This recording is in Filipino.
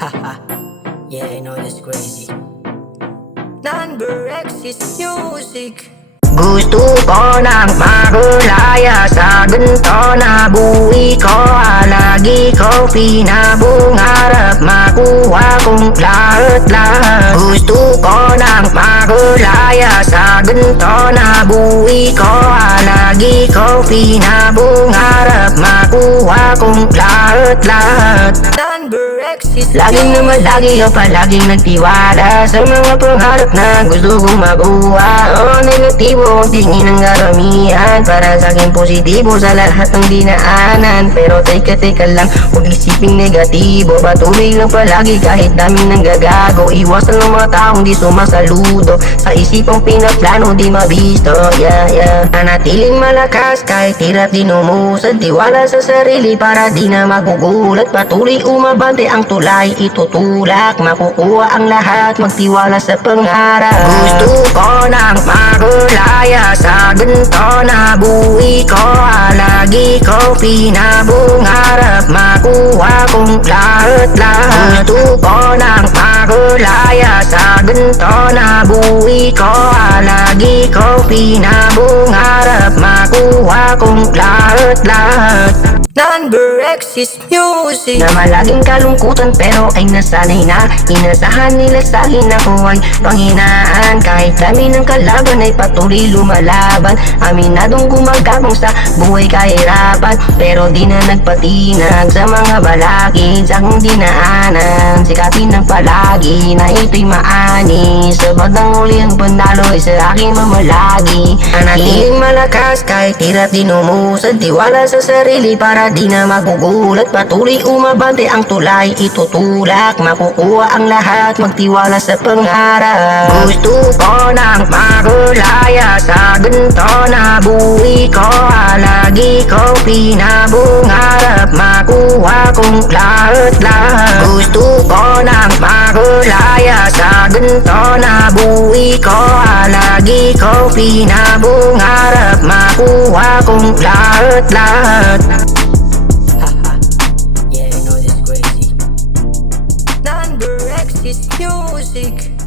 Haha, yeah, I know that's crazy. Number X is music. Gusto ko nang magulaya sa ganito na buhay ko. Lagi ko pinabungarap makuha kong lahat-lahat. Gusto ko nang magulaya sa ganito na buhay ko. Lagi ko pinabungarap makuha kong lahat-lahat. Number X is Laging naman lagi o palaging nagtiwala sa mga pangarap na gusto kong makuha. Negatibo ang tingin ng karamihan, para sa akin positibo sa lahat ng dinaanan. Pero teka lang, huwag isiping negatibo. Patuloy lang palagi kahit daming nanggagago. Iwasan ng mga taong di sumasaludo, sa isipang pinaplano di mabisto. Manatiling malakas kahit hirap din umusad. Tiwala sa sarili para di na magugulat. Patuloy umabante ang tulay itutulak. Makukuha ang lahat, magtiwala sa pangarap. Gusto ko nang magulaya sa ganito na buhay ko. Lagi ko pinabungarap makuha kong lahat-lahat. Gusto ko nang magulaya sa ganito na buhay ko. Lagi ko pinabungarap makuha kong lahat-lahat. Number X is music. Na malaging kalungkutan pero ay nasanay na. Inasahan nila sa akin ako ay panghinaan. Kahit dami ng kalaban ay patuloy lumalaban. Aminadong gumagabong sa buhay kahirapan, pero di na nagpatinag sa mga balakid sa akong dinaanan. Sikapin ng palagi na ito'y maani. Sa bandang huli ang panalo ay sa aking mamalagi. Manatiling malakas kahit hirap din umusad. Tiwala sa sarili para di na magugulat. Patuloy umabante ang tulay itutulak. Makukuha ang lahat, magtiwala sa pangarap. Gusto ko nang magulaya sa ganito na buhay ko. Lagi ko pinabungarap makuha kong lahat-lahat. Gusto ko nang magulaya sa ganito na buhay ko. Lagi ko pinabungarap makuha kong lahat-lahat. Haha, yeah, I know that's crazy. Number X is music.